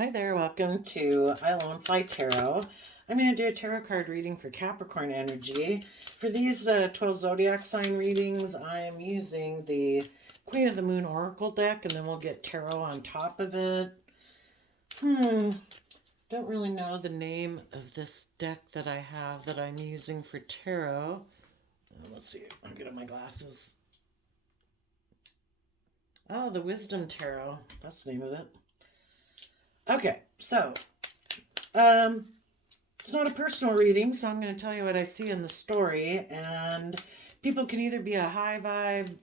Hi there, welcome to I Alone Fly Tarot. I'm going to do a tarot card reading for Capricorn energy. For these 12 zodiac sign readings, I am using the Queen of the Moon Oracle deck, and then we'll get tarot on top of it. Don't really know the name of this deck that I have that I'm using for tarot. Let's see, I'm getting my glasses. Oh, the Wisdom Tarot. That's the name of it. Okay, so it's not a personal reading, so I'm going to tell you what I see in the story. And people can either be a high vibe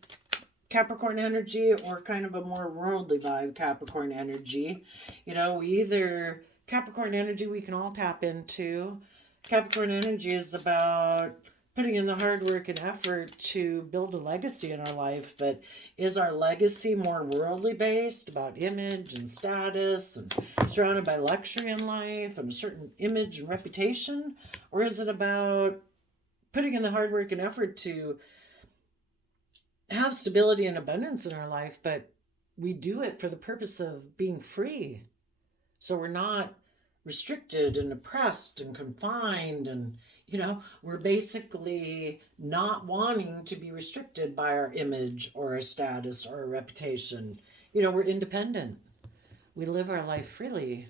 Capricorn energy or kind of a more worldly vibe Capricorn energy. Capricorn energy we can all tap into. Capricorn energy is about putting in the hard work and effort to build a legacy in our life, but is our legacy more worldly based, about image and status and surrounded by luxury in life and a certain image and reputation? Or is it about putting in the hard work and effort to have stability and abundance in our life, but we do it for the purpose of being free? So we're not restricted and oppressed and confined, and we're basically not wanting to be restricted by our image or our status or our reputation. We're independent. We live our life freely.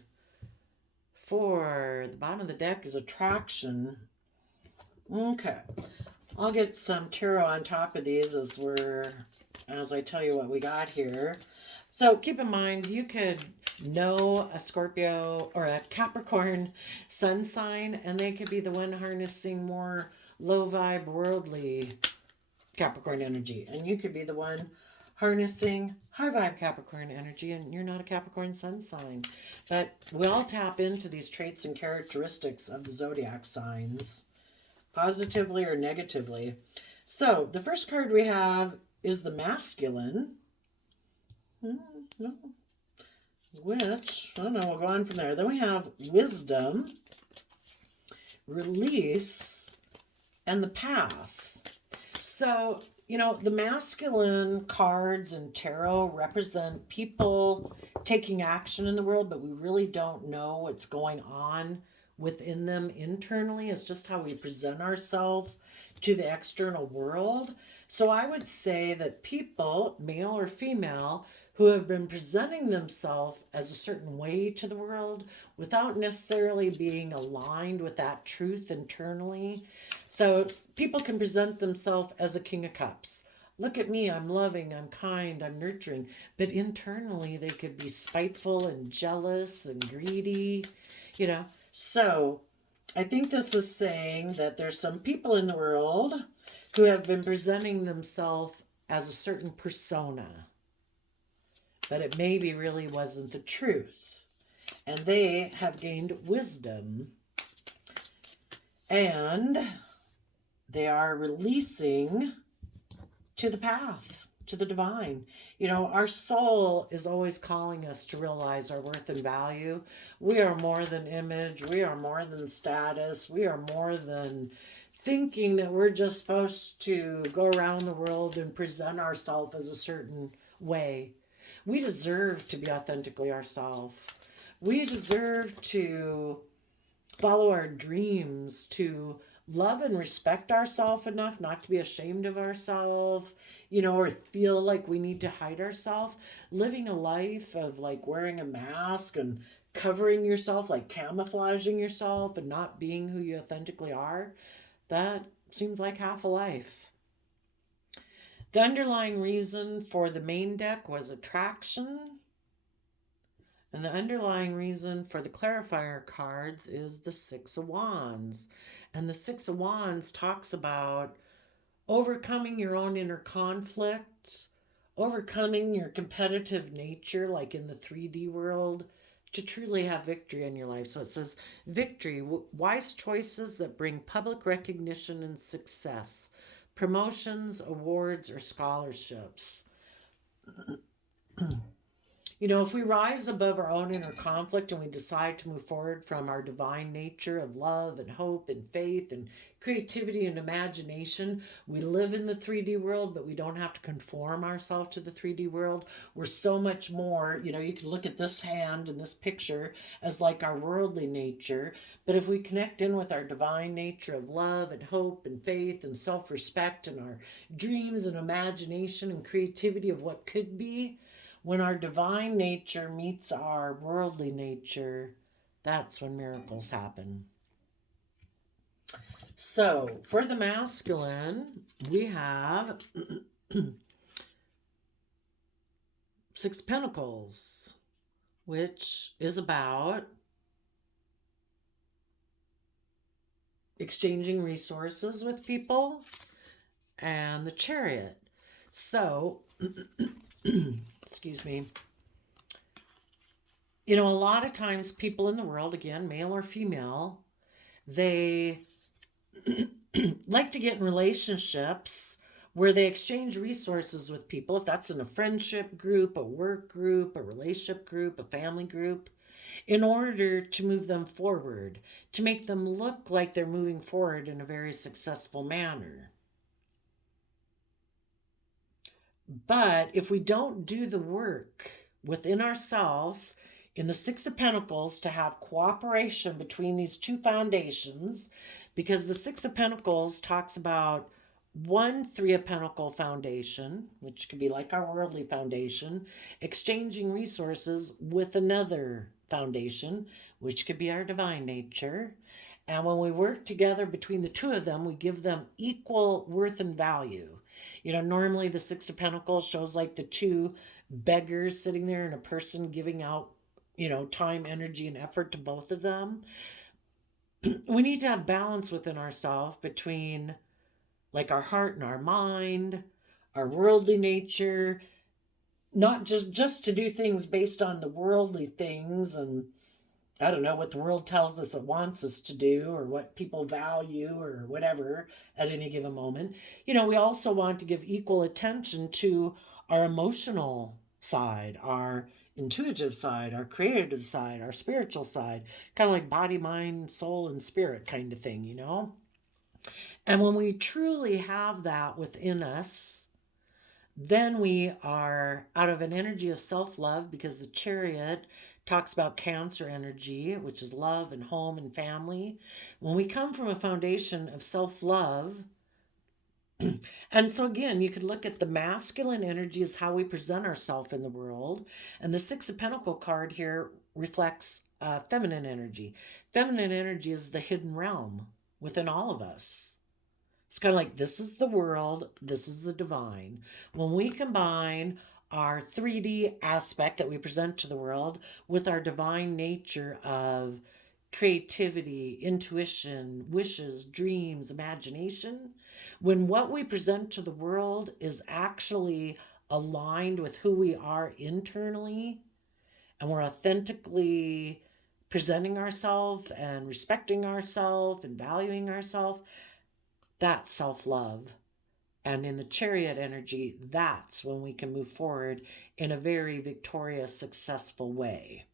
For the bottom of the deck is attraction. Okay, I'll get some tarot on top of these as I tell you what we got here. So keep in mind, you could know a Scorpio or a Capricorn sun sign, and they could be the one harnessing more low vibe, worldly Capricorn energy. And you could be the one harnessing high vibe Capricorn energy, and you're not a Capricorn sun sign. But we all tap into these traits and characteristics of the zodiac signs, positively or negatively. So the first card we have is the masculine. No. Which, I don't know, we'll go on from there. Then we have wisdom, release, and the path. So, the masculine cards and tarot represent people taking action in the world, but we really don't know what's going on within them internally. It's just how we present ourselves to the external world. So I would say that people, male or female, who have been presenting themselves as a certain way to the world without necessarily being aligned with that truth internally. So people can present themselves as a King of Cups. Look at me, I'm loving, I'm kind, I'm nurturing. But internally, they could be spiteful and jealous and greedy, So I think this is saying that there's some people in the world who have been presenting themselves as a certain persona, but it maybe really wasn't the truth. And they have gained wisdom, and they are releasing to the path, to the divine. Our soul is always calling us to realize our worth and value. We are more than image. We are more than status. We are more than thinking that we're just supposed to go around the world and present ourselves as a certain way. We deserve to be authentically ourselves. We deserve to follow our dreams, to love and respect ourselves enough not to be ashamed of ourselves, or feel like we need to hide ourselves. Living a life of like wearing a mask and covering yourself, like camouflaging yourself and not being who you authentically are, that seems like half a life. The underlying reason for the main deck was attraction. And the underlying reason for the clarifier cards is the Six of Wands. And the Six of Wands talks about overcoming your own inner conflicts, overcoming your competitive nature, like in the 3D world, to truly have victory in your life. So it says, victory, wise choices that bring public recognition and success, promotions, awards, or scholarships. If we rise above our own inner conflict and we decide to move forward from our divine nature of love and hope and faith and creativity and imagination, we live in the 3D world, but we don't have to conform ourselves to the 3D world. We're so much more, you can look at this hand and this picture as like our worldly nature, but if we connect in with our divine nature of love and hope and faith and self-respect and our dreams and imagination and creativity of what could be, when our divine nature meets our worldly nature, that's when miracles happen. So, for the masculine, we have Six of Pentacles, which is about exchanging resources with people, and the Chariot. So, excuse me. A lot of times people in the world, again, male or female, they like to get in relationships where they exchange resources with people. If that's in a friendship group, a work group, a relationship group, a family group, in order to move them forward, to make them look like they're moving forward in a very successful manner. But if we don't do the work within ourselves in the Six of Pentacles to have cooperation between these two foundations, because the Six of Pentacles talks about one Three of Pentacle foundation, which could be like our worldly foundation, exchanging resources with another foundation, which could be our divine nature. And when we work together between the two of them, we give them equal worth and value. Normally the Six of Pentacles shows like the two beggars sitting there and a person giving out, time, energy, and effort to both of them. We need to have balance within ourselves between like our heart and our mind, our worldly nature, not just to do things based on the worldly things and I don't know what the world tells us it wants us to do or what people value or whatever at any given moment. We also want to give equal attention to our emotional side, our intuitive side, our creative side, our spiritual side, kind of like body, mind, soul, and spirit kind of thing, And when we truly have that within us, then we are out of an energy of self-love, because the Chariot talks about Cancer energy, which is love and home and family. When we come from a foundation of self-love, and so again, you could look at the masculine energy as how we present ourselves in the world, and the Six of Pentacles card here reflects feminine energy. Feminine energy is the hidden realm within all of us. It's kind of like this is the world, this is the divine. When we combine our 3D aspect that we present to the world with our divine nature of creativity, intuition, wishes, dreams, imagination, when what we present to the world is actually aligned with who we are internally, and we're authentically presenting ourselves and respecting ourselves and valuing ourselves, that's self-love. And in the Chariot energy, that's when we can move forward in a very victorious, successful way.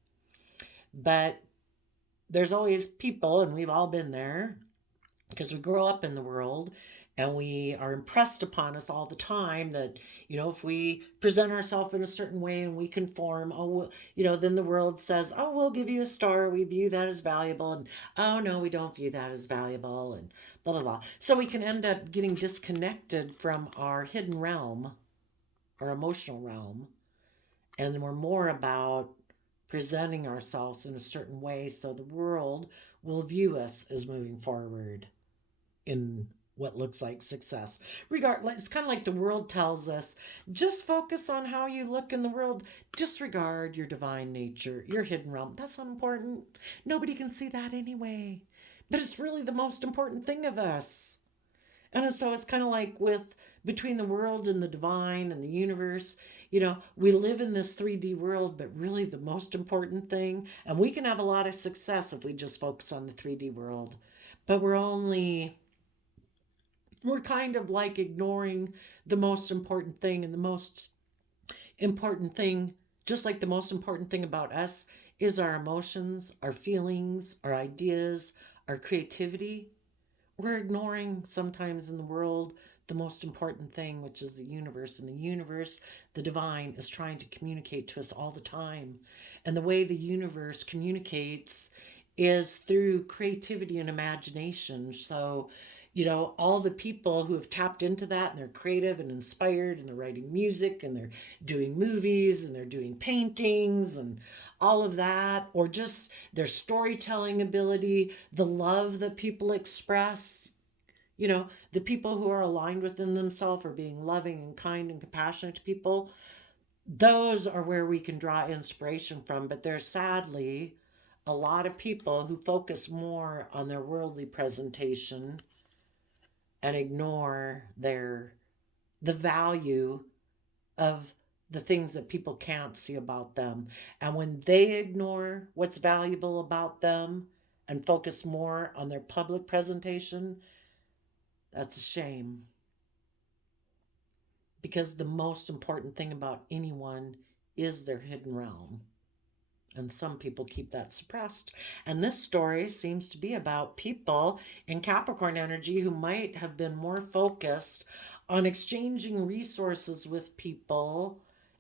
But there's always people, and we've all been there, because we grow up in the world and we are impressed upon us all the time that, if we present ourselves in a certain way and we conform, then the world says, oh, we'll give you a star. We view that as valuable. And, oh, no, we don't view that as valuable, and blah, blah, blah. So we can end up getting disconnected from our hidden realm, our emotional realm. And we're more about presenting ourselves in a certain way so the world will view us as moving forward in what looks like success. Regardless, it's kind of like the world tells us, just focus on how you look in the world. Disregard your divine nature, your hidden realm. That's not important. Nobody can see that anyway. But it's really the most important thing of us. And so it's kind of like with between the world and the divine and the universe, we live in this 3D world, but really the most important thing, and we can have a lot of success if we just focus on the 3D world, but we're kind of like ignoring the most important thing, and the most important thing Just like the most important thing about us is our emotions, our feelings, our ideas, our creativity, we're ignoring sometimes in the world the most important thing, which is the universe. And the universe, the divine, is trying to communicate to us all the time. And the way the universe communicates is through creativity and imagination. So, all the people who have tapped into that and they're creative and inspired and they're writing music and they're doing movies and they're doing paintings and all of that, or just their storytelling ability, the love that people express, the people who are aligned within themselves are being loving and kind and compassionate to people. Those are where we can draw inspiration from. But there's sadly a lot of people who focus more on their worldly presentation and ignore the value of the things that people can't see about them. And when they ignore what's valuable about them and focus more on their public presentation, that's a shame. Because the most important thing about anyone is their hidden realm. And some people keep that suppressed. And this story seems to be about people in Capricorn energy who might have been more focused on exchanging resources with people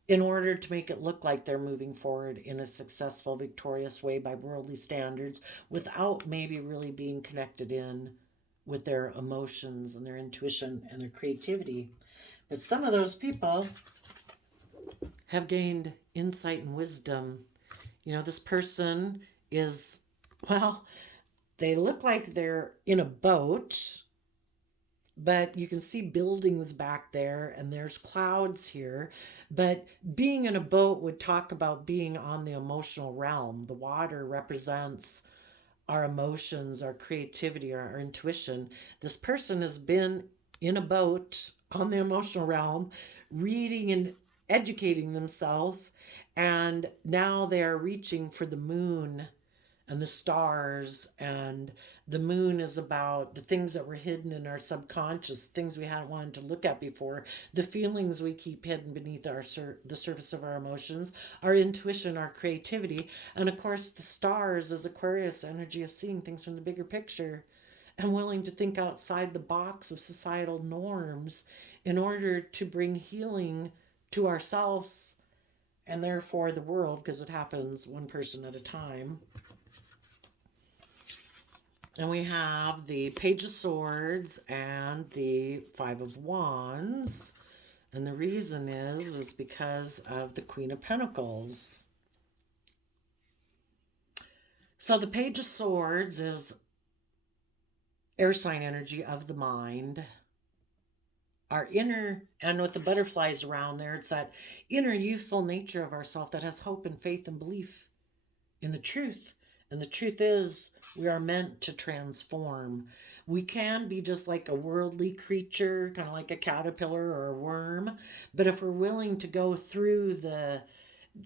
in order to make it look like they're moving forward in a successful, victorious way by worldly standards without maybe really being connected in with their emotions and their intuition and their creativity. But some of those people have gained insight and wisdom. This person is, well, they look like they're in a boat, but you can see buildings back there and there's clouds here. But being in a boat would talk about being on the emotional realm. The water represents our emotions, our creativity, our intuition. This person has been in a boat on the emotional realm, reading and educating themselves, and now they are reaching for the moon and the stars. And the moon is about the things that were hidden in our subconscious, things we hadn't wanted to look at before, the feelings we keep hidden beneath the surface of our emotions, our intuition, our creativity. And of course, the stars is Aquarius energy of seeing things from the bigger picture and willing to think outside the box of societal norms in order to bring healing to ourselves and therefore the world, because it happens one person at a time. And we have the Page of Swords and the Five of Wands. And the reason is because of the Queen of Pentacles. So the Page of Swords is air sign energy of the mind. Our inner, and with the butterflies around there, it's that inner youthful nature of ourself that has hope and faith and belief in the truth. And the truth is, we are meant to transform. We can be just like a worldly creature, kind of like a caterpillar or a worm. But if we're willing to go through the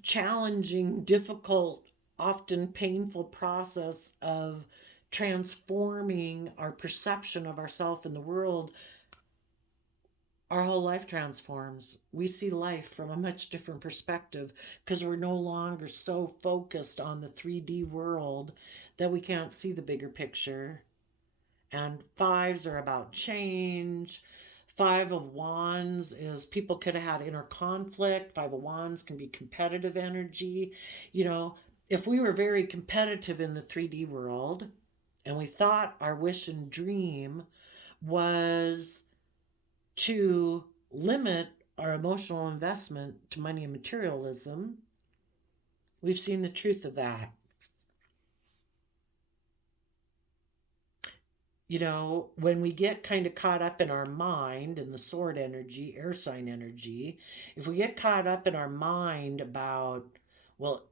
challenging, difficult, often painful process of transforming our perception of ourselves and the world, our whole life transforms. We see life from a much different perspective because we're no longer so focused on the 3D world that we can't see the bigger picture. And fives are about change. Five of Wands is people could have had inner conflict. Five of Wands can be competitive energy. If we were very competitive in the 3D world and we thought our wish and dream was to limit our emotional investment to money and materialism, we've seen the truth of that. When we get kind of caught up in our mind and the sword energy, air sign energy, if we get caught up in our mind about, well,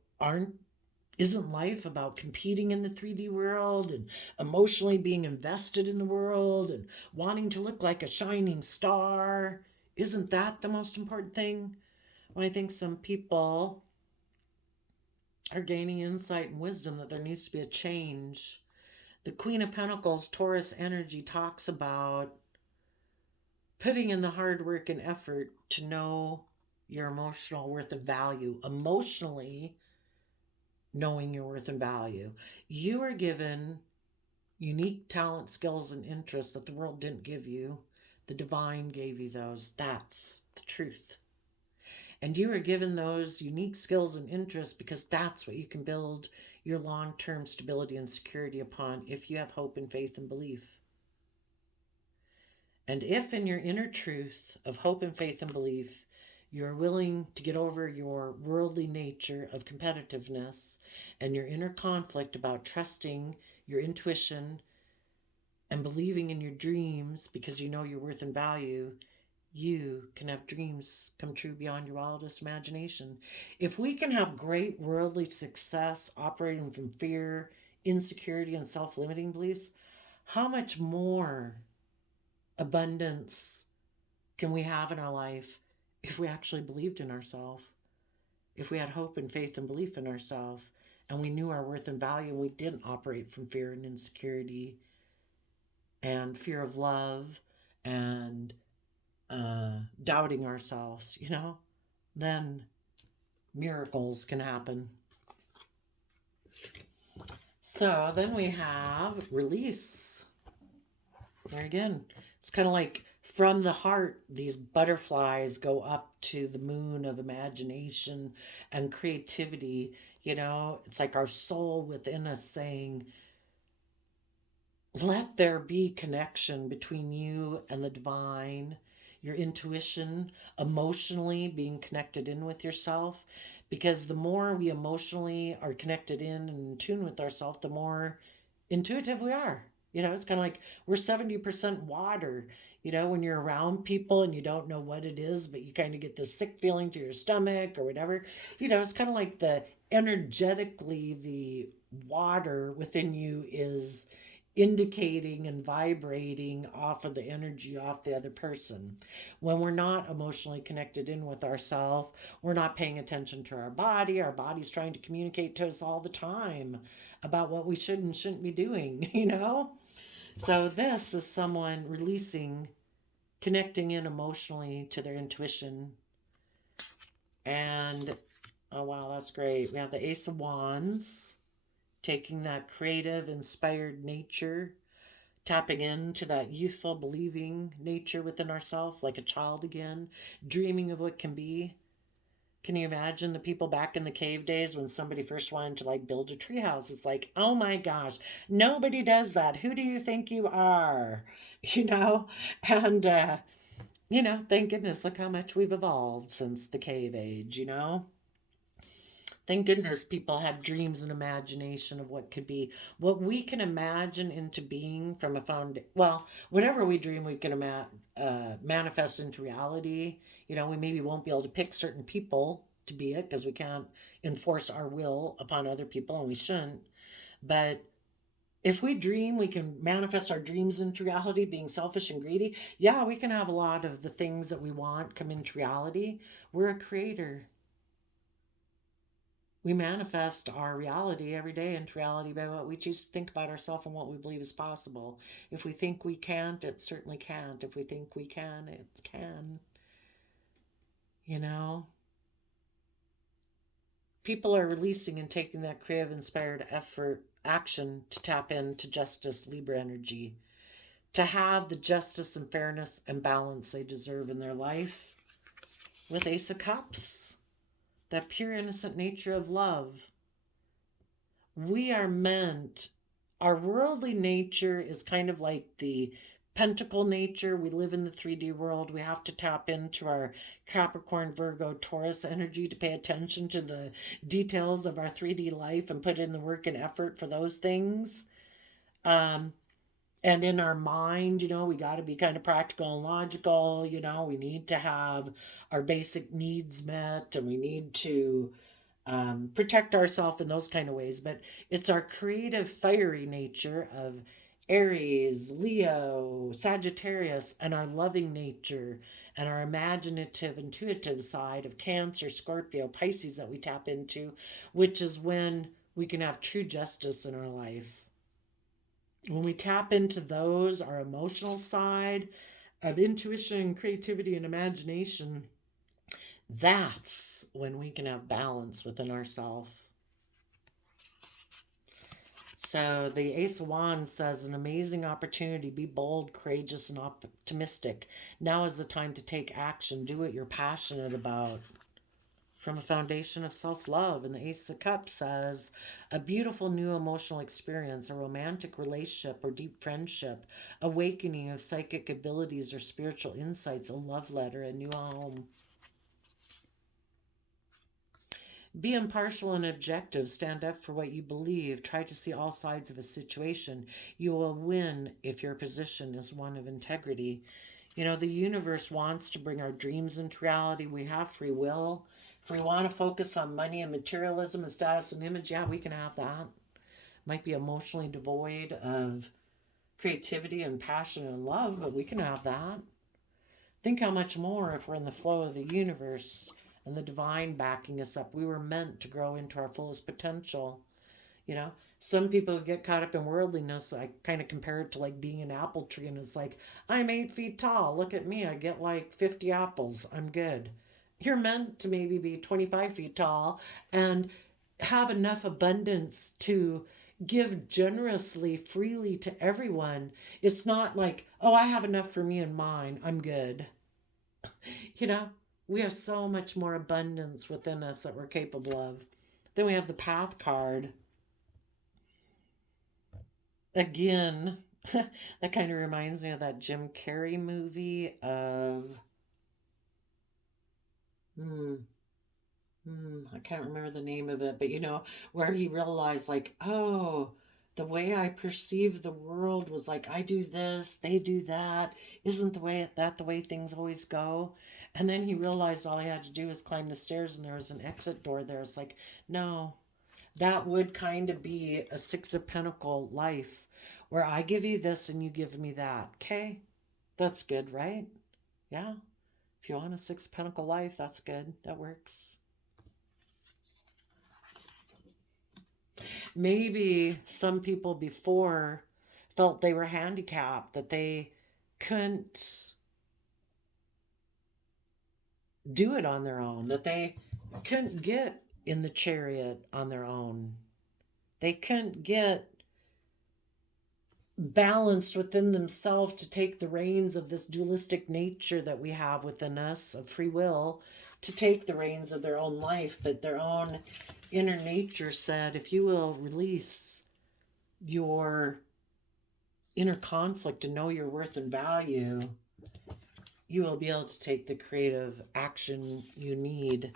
isn't life about competing in the 3D world and emotionally being invested in the world and wanting to look like a shining star? Isn't that the most important thing? Well, I think some people are gaining insight and wisdom that there needs to be a change. The Queen of Pentacles, Taurus energy, talks about putting in the hard work and effort to know your emotional worth and value, emotionally knowing your worth and value. You are given unique talent, skills, and interests that the world didn't give you. The divine gave you those. That's the truth. And you are given those unique skills and interests because that's what you can build your long term stability and security upon if you have hope and faith and belief. And if in your inner truth of hope and faith and belief, you're willing to get over your worldly nature of competitiveness and your inner conflict about trusting your intuition and believing in your dreams because you know your worth and value, you can have dreams come true beyond your wildest imagination. If we can have great worldly success operating from fear, insecurity, and self limiting beliefs, how much more abundance can we have in our life if we actually believed in ourselves? If we had hope and faith and belief in ourselves and we knew our worth and value and we didn't operate from fear and insecurity and fear of love and doubting ourselves, then miracles can happen. So then we have release. There again, it's kind of like from the heart, these butterflies go up to the moon of imagination and creativity. It's like our soul within us saying, let there be connection between you and the divine, your intuition, emotionally being connected in with yourself. Because the more we emotionally are connected in and in tune with ourselves, the more intuitive we are. It's kind of like we're 70% water. When you're around people and you don't know what it is, but you kind of get this sick feeling to your stomach or whatever, it's kind of like energetically the water within you is indicating and vibrating off of the energy off the other person. When we're not emotionally connected in with ourselves, we're not paying attention to our body. Our body's trying to communicate to us all the time about what we should and shouldn't be doing, So this is someone releasing, connecting in emotionally to their intuition. And, oh wow, that's great. We have the Ace of Wands, taking that creative, inspired nature, tapping into that youthful, believing nature within ourselves, like a child again, dreaming of what can be. Can you imagine the people back in the cave days when somebody first wanted to build a treehouse? It's like, oh my gosh, nobody does that. Who do you think you are? And thank goodness, look how much we've evolved since the cave age. Thank goodness people had dreams and imagination of what could be. What we can imagine into being from whatever we dream, we can manifest into reality. We maybe won't be able to pick certain people to be it because we can't enforce our will upon other people, and we shouldn't. But if we dream, we can manifest our dreams into reality, being selfish and greedy. Yeah, we can have a lot of the things that we want come into reality. We're a creator. We manifest our reality every day into reality by what we choose to think about ourselves and what we believe is possible. If we think we can't, it certainly can't. If we think we can, it can. People are releasing and taking that creative, inspired action to tap into justice, Libra energy, to have the justice and fairness and balance they deserve in their life. With Ace of Cups, that pure, innocent nature of love. We are meant, our worldly nature is kind of like the pentacle nature. We live in the 3D world. We have to tap into our Capricorn, Virgo, Taurus energy to pay attention to the details of our 3D life and put in the work and effort for those things. And in our mind, we got to be kind of practical and logical. We need to have our basic needs met, and we need to protect ourselves in those kind of ways. But it's our creative, fiery nature of Aries, Leo, Sagittarius, and our loving nature and our imaginative, intuitive side of Cancer, Scorpio, Pisces that we tap into, which is when we can have true justice in our life. When we tap into those, our emotional side of intuition, creativity, and imagination, That's when we can have balance within ourselves. So the Ace of Wands says an amazing opportunity. Be bold, courageous, and optimistic. Now is the time to take action. Do what you're passionate about. From a foundation of self-love. And the Ace of Cups says a beautiful new emotional experience, a romantic relationship or deep friendship, awakening of psychic abilities or spiritual insights, a love letter, a new home. Be impartial and objective. Stand up for what you believe. Try to see all sides of a situation. You will win if your position is one of integrity. You know, the universe wants to bring our dreams into reality. We have free will. If we want to focus on money and materialism and status and image, yeah, we can have that. Might be emotionally devoid of creativity and passion and love, but we can have that. Think how much more if we're in the flow of the universe and the divine backing us up. We were meant to grow into our fullest potential. You know, some people get caught up in worldliness. I kind of compare it to like being an apple tree, and it's like, I'm 8 feet tall. Look at me. I get like 50 apples. I'm good. You're meant to maybe be 25 feet tall and have enough abundance to give generously, freely to everyone. It's not like, oh, I have enough for me and mine. I'm good. You know, we have so much more abundance within us that we're capable of. Then we have the Path card. Again, that kind of reminds me of that Jim Carrey movie of I can't remember the name of it, but you know, where he realized, like, oh, the way I perceive the world was like, I do this, they do that. Isn't the way things always go? And then he realized all he had to do was climb the stairs and there was an exit door there. It's like, no, that would kind of be a Six of Pentacle life where I give you this and you give me that. Okay, that's good, right? Yeah. If you want a Six of Pentacle life, that's good. That works. Maybe some people before felt they were handicapped, that they couldn't do it on their own, that they couldn't get in the chariot on their own. They couldn't get balanced within themselves to take the reins of this dualistic nature that we have within us of free will, to take the reins of their own life. But their own inner nature said, if you will release your inner conflict and know your worth and value, you will be able to take the creative action you need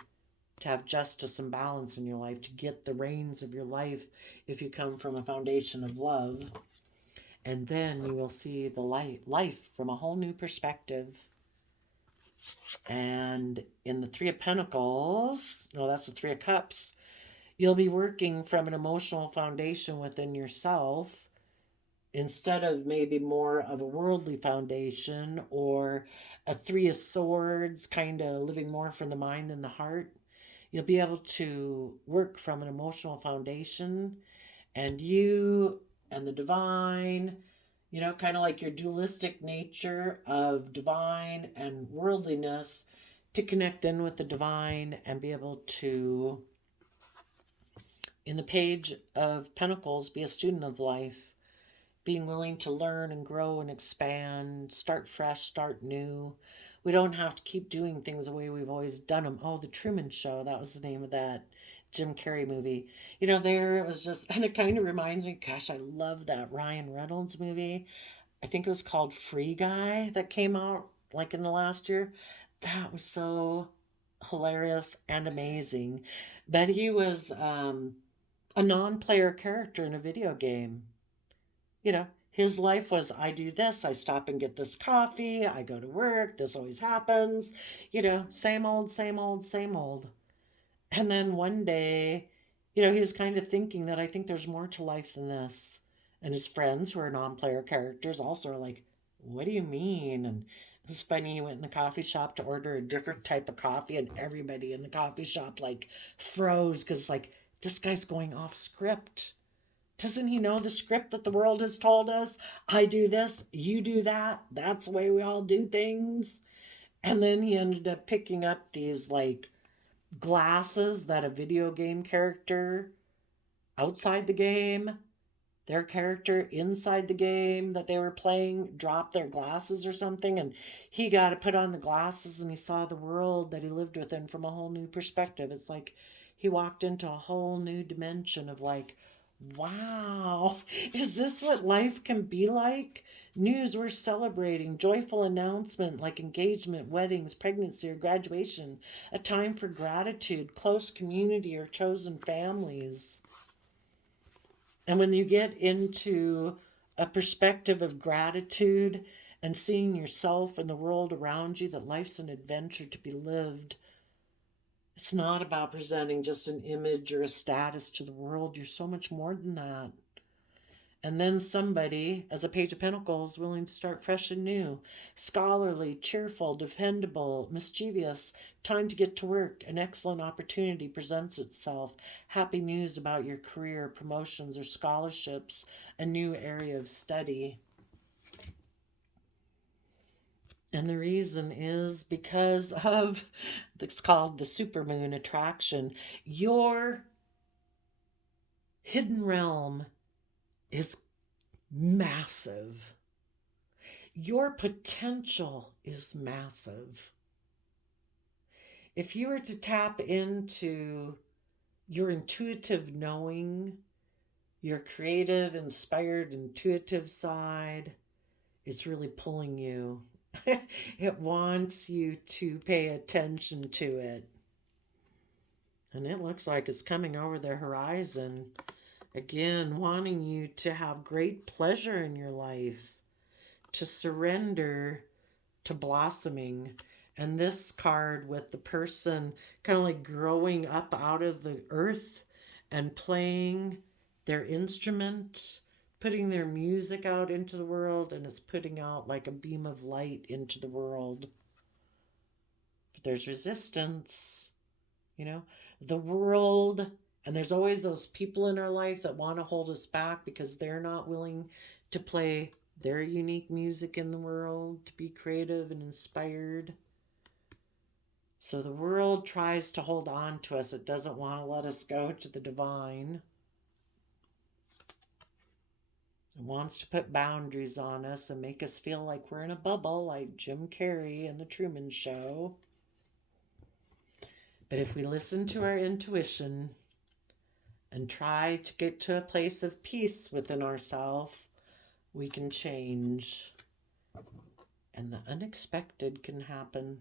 to have justice and balance in your life, to get the reins of your life if you come from a foundation of love. And then you will see the life from a whole new perspective. And in the Three of Pentacles, no, that's the Three of Cups, you'll be working from an emotional foundation within yourself instead of maybe more of a worldly foundation or a Three of Swords, kind of living more from the mind than the heart. You'll be able to work from an emotional foundation, and you and the divine, you know, kind of like your dualistic nature of divine and worldliness, to connect in with the divine and be able to, in the Page of Pentacles, be a student of life, being willing to learn and grow and expand, start fresh, start new. We don't have to keep doing things the way we've always done them. Oh, The Truman Show, that was the name of that Jim Carrey movie. You know, there it was just, and it kind of reminds me, gosh, I love that Ryan Reynolds movie. I think it was called Free Guy, that came out like in the last year. That was so hilarious and amazing. But he was a non-player character in a video game. You know, his life was, I do this, I stop and get this coffee, I go to work, this always happens. You know, same old, same old, same old. And then one day, you know, he was kind of thinking that I think there's more to life than this. And his friends, who are non-player characters, also are like, what do you mean? And it was funny, he went in the coffee shop to order a different type of coffee, and everybody in the coffee shop like froze, because like, this guy's going off script. Doesn't he know the script that the world has told us? I do this, you do that. That's the way we all do things. And then he ended up picking up these like glasses that a video game character outside the game, their character inside the game that they were playing, dropped their glasses or something. And he got to put on the glasses and he saw the world that he lived within from a whole new perspective. It's like he walked into a whole new dimension of like, wow, is this what life can be like? News we're celebrating, joyful announcement like engagement, weddings, pregnancy, or graduation, a time for gratitude, close community, or chosen families. And when you get into a perspective of gratitude and seeing yourself and the world around you, that life's an adventure to be lived. It's not about presenting just an image or a status to the world. You're so much more than that. And then somebody, as a Page of Pentacles, willing to start fresh and new, scholarly, cheerful, dependable, mischievous, time to get to work, an excellent opportunity presents itself, happy news about your career, promotions, or scholarships, a new area of study. And the reason is because of, it's called the supermoon attraction. Your hidden realm is massive. Your potential is massive. If you were to tap into your intuitive knowing, your creative, inspired, intuitive side is really pulling you. It wants you to pay attention to it. And it looks like it's coming over the horizon. Again, wanting you to have great pleasure in your life, to surrender to blossoming. And this card with the person kind of like growing up out of the earth and playing their instrument, putting their music out into the world, and it's putting out like a beam of light into the world. But there's resistance, you know, the world. And there's always those people in our life that want to hold us back because they're not willing to play their unique music in the world, to be creative and inspired. So the world tries to hold on to us. It doesn't want to let us go to the divine. It wants to put boundaries on us and make us feel like we're in a bubble, like Jim Carrey in The Truman Show. But if we listen to our intuition and try to get to a place of peace within ourselves, we can change. And the unexpected can happen.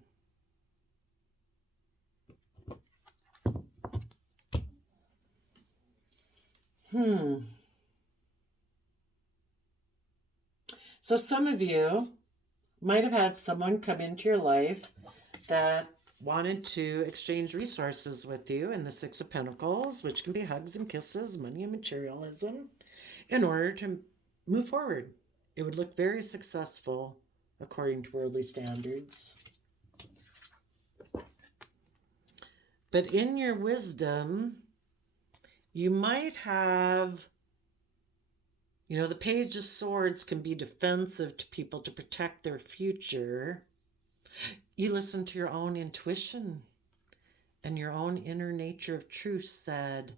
So some of you might have had someone come into your life that wanted to exchange resources with you in the Six of Pentacles, which can be hugs and kisses, money and materialism, in order to move forward. It would look very successful according to worldly standards. But in your wisdom, you might have, you know, the Page of Swords can be defensive to people to protect their future. You listen to your own intuition, and your own inner nature of truth said,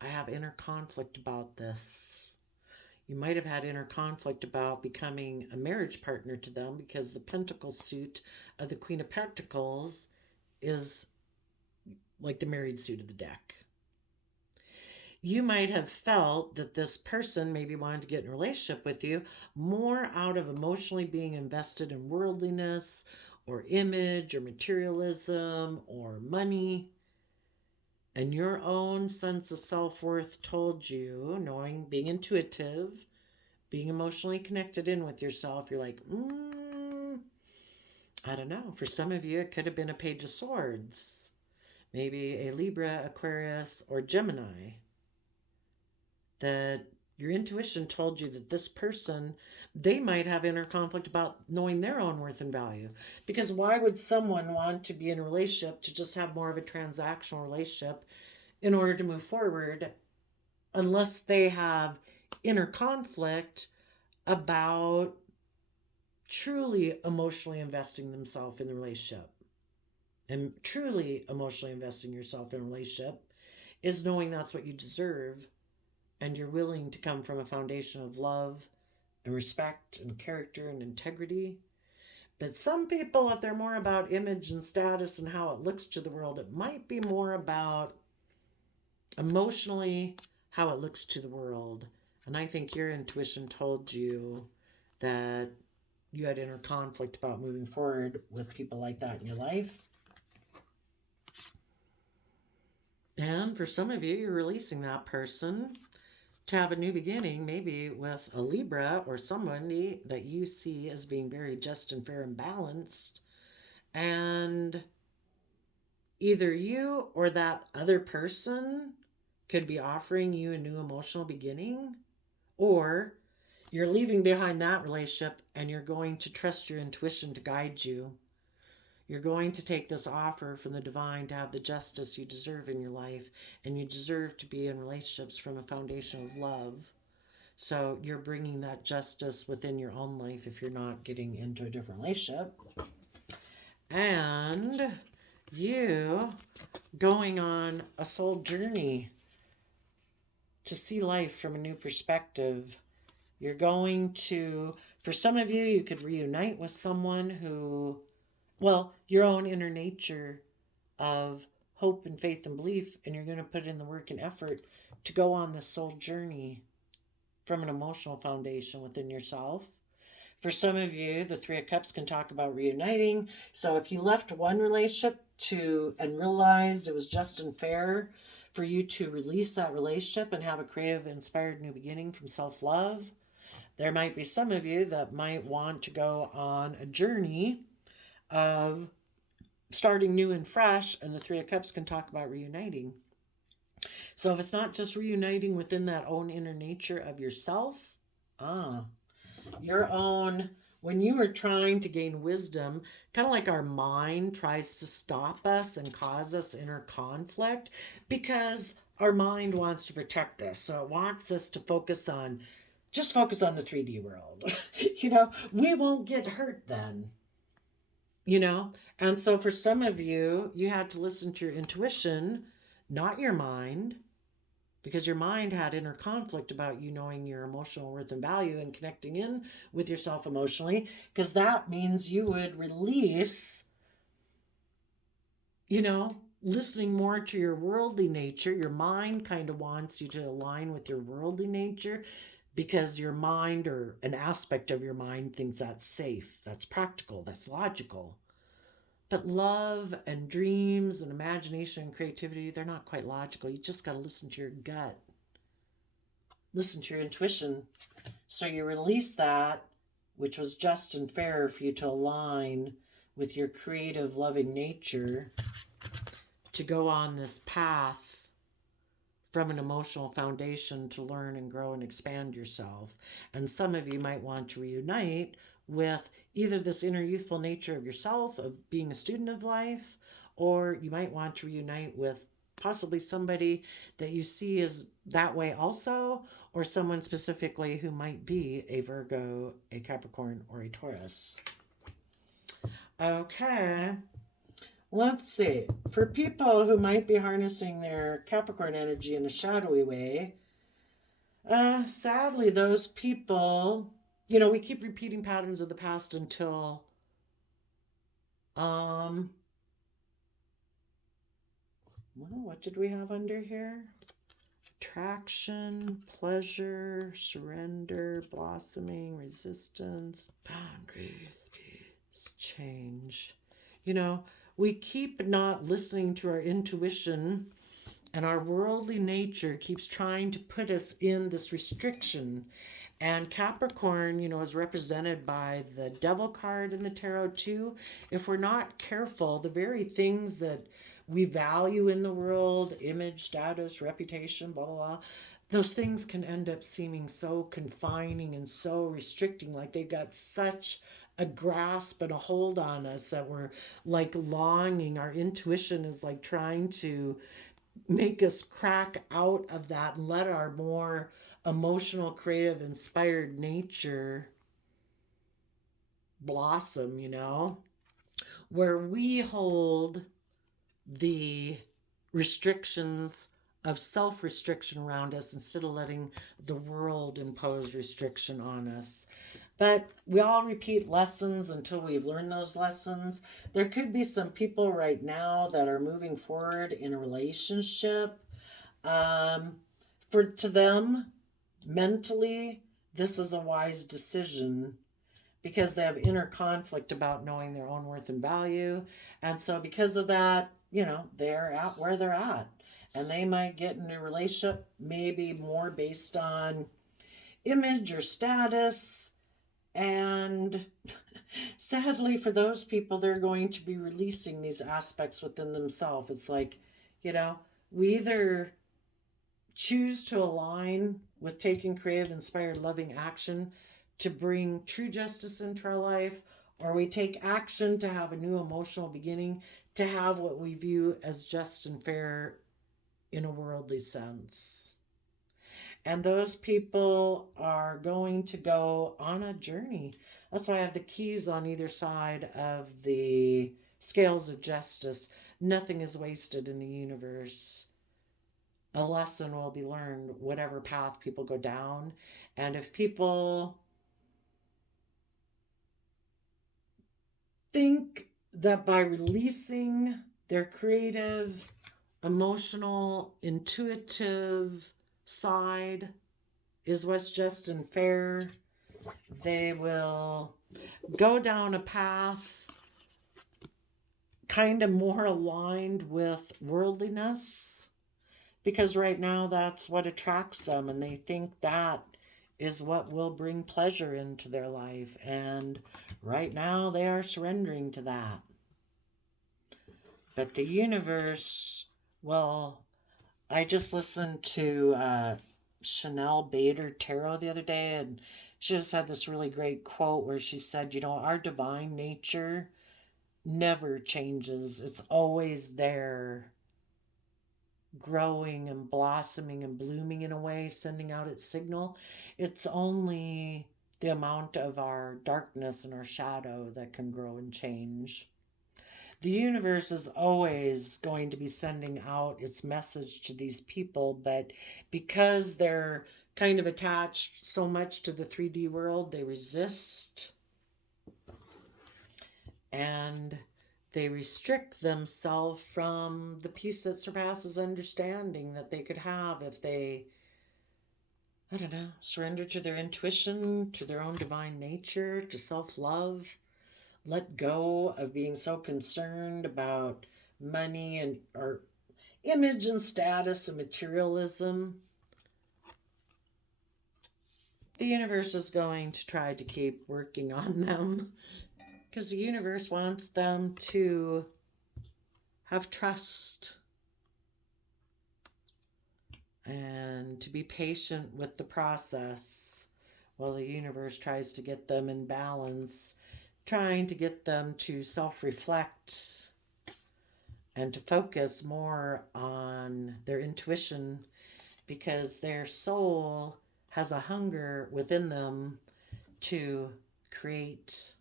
I have inner conflict about this. You might have had inner conflict about becoming a marriage partner to them because the pentacle suit of the Queen of Pentacles is like the married suit of the deck. You might have felt that this person maybe wanted to get in a relationship with you more out of emotionally being invested in worldliness or image or materialism or money. And your own sense of self-worth told you, knowing, being intuitive, being emotionally connected in with yourself, you're like, I don't know. For some of you, it could have been a Page of Swords. Maybe a Libra, Aquarius, or Gemini. That your intuition told you that this person, they might have inner conflict about knowing their own worth and value. Because why would someone want to be in a relationship to just have more of a transactional relationship in order to move forward unless they have inner conflict about truly emotionally investing themselves in the relationship. And truly emotionally investing yourself in a relationship is knowing that's what you deserve, and you're willing to come from a foundation of love and respect and character and integrity. But some people, if they're more about image and status and how it looks to the world, it might be more about emotionally how it looks to the world. And I think your intuition told you that you had inner conflict about moving forward with people like that in your life. And for some of you, you're releasing that person to have a new beginning, maybe with a Libra or somebody that you see as being very just and fair and balanced. And either you or that other person could be offering you a new emotional beginning, or you're leaving behind that relationship and you're going to trust your intuition to guide you. You're going to take this offer from the divine to have the justice you deserve in your life, and you deserve to be in relationships from a foundation of love. So you're bringing that justice within your own life if you're not getting into a different relationship. And you going on a soul journey to see life from a new perspective. You're going to, for some of you, you could reunite with someone who, well, your own inner nature of hope and faith and belief, and you're going to put in the work and effort to go on this soul journey from an emotional foundation within yourself. For some of you, the Three of Cups can talk about reuniting. So if you left one relationship and realized it was just and fair for you to release that relationship and have a creative, inspired new beginning from self-love, there might be some of you that might want to go on a journey of starting new and fresh, and the Three of Cups can talk about reuniting. So if it's not just reuniting within that own inner nature of yourself, your own, when you are trying to gain wisdom, kind of like our mind tries to stop us and cause us inner conflict because our mind wants to protect us. So it wants us to focus on the 3D world. We won't get hurt then. And so for some of you, you had to listen to your intuition, not your mind, because your mind had inner conflict about you knowing your emotional worth and value and connecting in with yourself emotionally, because that means you would release, listening more to your worldly nature. Your mind kind of wants you to align with your worldly nature because your mind, or an aspect of your mind, thinks that's safe, that's practical, that's logical. But love and dreams and imagination and creativity, they're not quite logical. You just got to listen to your gut. Listen to your intuition. So you release that, which was just and fair for you to align with your creative, loving nature, to go on this path from an emotional foundation to learn and grow and expand yourself. And some of you might want to reunite with either this inner youthful nature of yourself, of being a student of life, or you might want to reunite with possibly somebody that you see as that way also, or someone specifically who might be a Virgo, a Capricorn, or a Taurus. Okay. Let's see. For people who might be harnessing their Capricorn energy in a shadowy way, sadly, those people, we keep repeating patterns of the past until, what did we have under here? Attraction, pleasure, surrender, blossoming, resistance, boundaries, peace, change. We keep not listening to our intuition, and our worldly nature keeps trying to put us in this restriction. And Capricorn, is represented by the Devil card in the tarot too. If we're not careful, the very things that we value in the world, image, status, reputation, blah, blah, blah, those things can end up seeming so confining and so restricting, like they've got such a grasp and a hold on us that we're like longing. Our intuition is like trying to make us crack out of that and let our more emotional, creative, inspired nature blossom, where we hold the restrictions of self-restriction around us instead of letting the world impose restriction on us. But we all repeat lessons until we've learned those lessons. There could be some people right now that are moving forward in a relationship. To them, mentally, this is a wise decision because they have inner conflict about knowing their own worth and value. And so because of that, they're at where they're at. And they might get into a relationship maybe more based on image or status. And sadly for those people, they're going to be releasing these aspects within themselves. It's like, we either choose to align with taking creative, inspired, loving action to bring true justice into our life, or we take action to have a new emotional beginning, to have what we view as just and fair in a worldly sense. And those people are going to go on a journey. That's why I have the keys on either side of the scales of justice. Nothing is wasted in the universe. A lesson will be learned, whatever path people go down. And if people think that by releasing their creative, emotional, intuitive side is what's just and fair, they will go down a path kind of more aligned with worldliness, because right now that's what attracts them, and they think that is what will bring pleasure into their life. And right now they are surrendering to that. But the universe, well, I just listened to Chanel Bader Tarot the other day, and she just had this really great quote where she said, our divine nature never changes. It's always there, growing and blossoming and blooming in a way, sending out its signal. It's only the amount of our darkness and our shadow that can grow and change. The universe is always going to be sending out its message to these people, but because they're kind of attached so much to the 3D world, they resist and they restrict themselves from the peace that surpasses understanding that they could have if they, surrender to their intuition, to their own divine nature, to self-love. Let go of being so concerned about money and or image and status and materialism. The universe is going to try to keep working on them because the universe wants them to have trust and to be patient with the process while the universe tries to get them in balance, trying to get them to self-reflect and to focus more on their intuition, because their soul has a hunger within them to create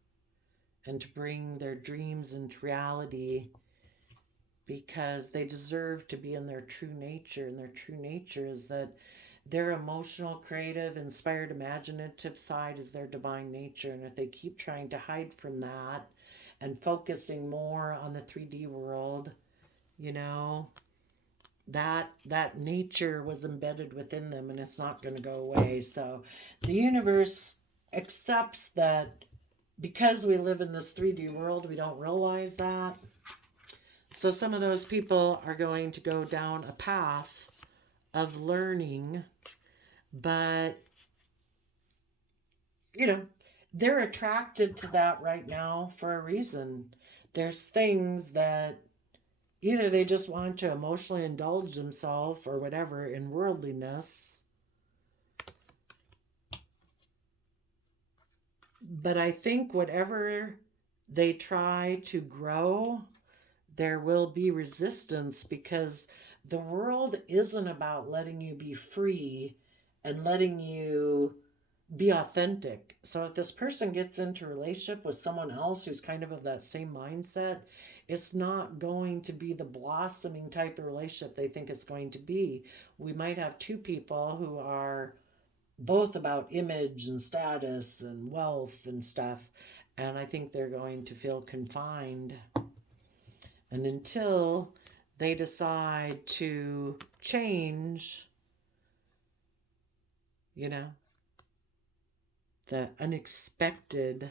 and to bring their dreams into reality, because they deserve to be in their true nature. And their true nature is that their emotional, creative, inspired, imaginative side is their divine nature. And if they keep trying to hide from that and focusing more on the 3D world, that nature was embedded within them and it's not going to go away. So the universe accepts that because we live in this 3D world, we don't realize that. So some of those people are going to go down a path of learning, but, they're attracted to that right now for a reason. There's things that either they just want to emotionally indulge themselves or whatever in worldliness. But I think whatever they try to grow, there will be resistance, because the world isn't about letting you be free and letting you be authentic. So if this person gets into a relationship with someone else who's kind of that same mindset, it's not going to be the blossoming type of relationship they think it's going to be. We might have two people who are both about image and status and wealth and stuff, and I think they're going to feel confined. And until they decide to change, you know, the unexpected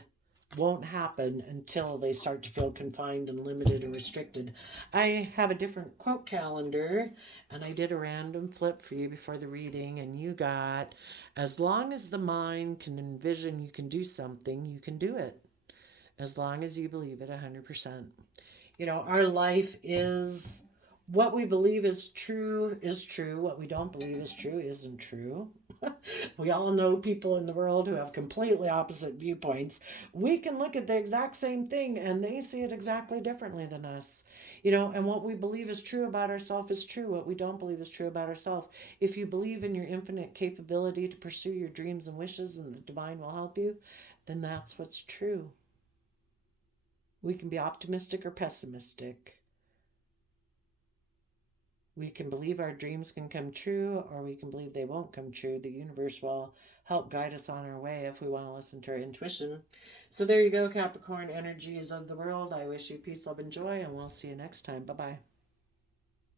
won't happen until they start to feel confined and limited and restricted. I have a different quote calendar, and I did a random flip for you before the reading, and you got, as long as the mind can envision you can do something, you can do it. As long as you believe it 100%. You know, our life is, what we believe is true is true. What we don't believe is true isn't true. We all know people in the world who have completely opposite viewpoints. We can look at the exact same thing and they see it exactly differently than us. You know, and what we believe is true about ourselves is true. What we don't believe is true about ourselves. If you believe in your infinite capability to pursue your dreams and wishes and the divine will help you, then that's what's true. We can be optimistic or pessimistic. We can believe our dreams can come true, or we can believe they won't come true. The universe will help guide us on our way if we want to listen to our intuition. So there you go, Capricorn energies of the world. I wish you peace, love, and joy, and we'll see you next time. Bye-bye.